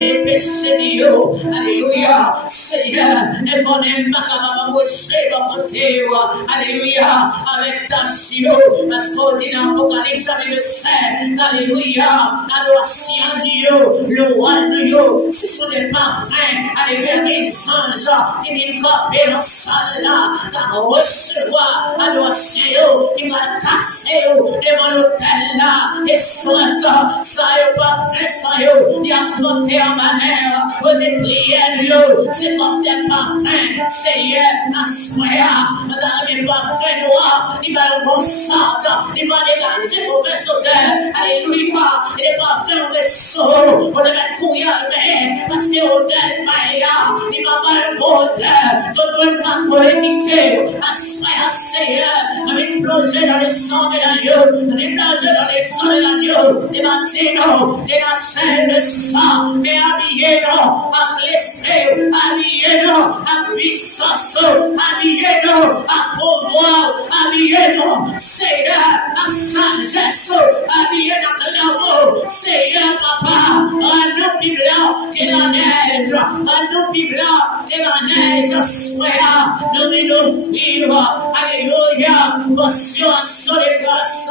péché, alléluia, Seigneur, et qu'on n'aime pas qu'à m'approcher, alléluia, avec ta chio, parce qu'on dit dans l'Apocalypse, avec le Saint, alléluia, le roi de Dieu, ce sont des parfums, alléluia, des anges, qui viennent camper dans la salle là, car recevoir, adoration, qui va casser devant l'hôtel là, et soit ça y est pas fait, ça y est, il y a planté en manière, vous êtes prières, c'est comme des parfums, Seigneur, à soir, dans les parfums noirs, il va le bon sang, il va dégager mauvaise odeur, alléluia, et les parfums les sauts, on devait courir, parce que l'odeur est là, il va pas un bon odeur, tout le monde a coéquité, à soir, Seigneur, on est plongé dans le sang de l'agneau, on est plongé dans le sang de l'agneau, les bâtiments, les chaînes de sang, mais habillez-nous avec l'esprit, habillez-nous avec puissance, habillez-nous avec pouvoir, habillez-nous, Seigneur, à sagesse, habillez-nous avec l'amour, Seigneur, Papa, un plus blanc que la neige, un plus blanc que la neige, soya, nous vivre, alléluia, portion action de grâce,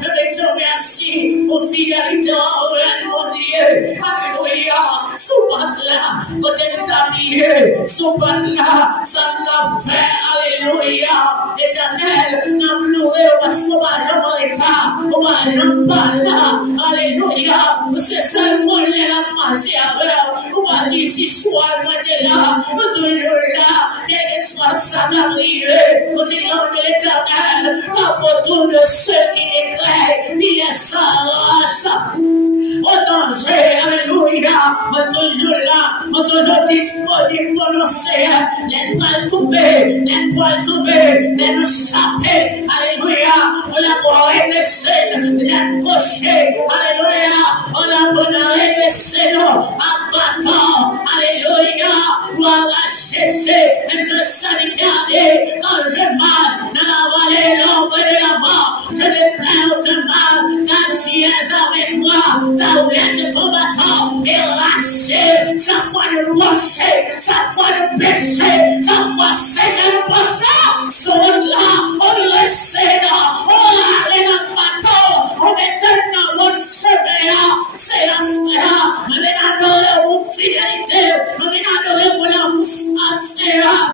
je te remercie pour fidélité envers mon Dieu, alléluia, sous patte là, côté de ta vie, sous patte là, ça nous a fait, alléluia, éternel, nous pleuré parce qu'on va jamais l'état, on va jamais pas là, alléluia, c'est seulement la marché avec, on va dire si soit moi t'es là, on toujours là, quel que soit ça d'arriver, on dit l'homme de l'éternel, comme autour de ceux qui m'éclairent, il est sa race. Au danger, alléluia, on est toujours là, on est toujours disponible pour nous, Seigneur. Les poils tombés, les nous chapés, alléluia, on a bourré les scènes, les cochers, alléluia, on a bourré les scènes, abattant, alléluia, gloire à Jésus, et je sanitaire, quand je marche dans la vallée de l'ombre et de la mort, je déclare de mal, quand tu es avec moi, ta roulette ton bâton est lâché, chaque fois de procher, chaque fois de péché, chaque fois Seigneur prochain, sont là,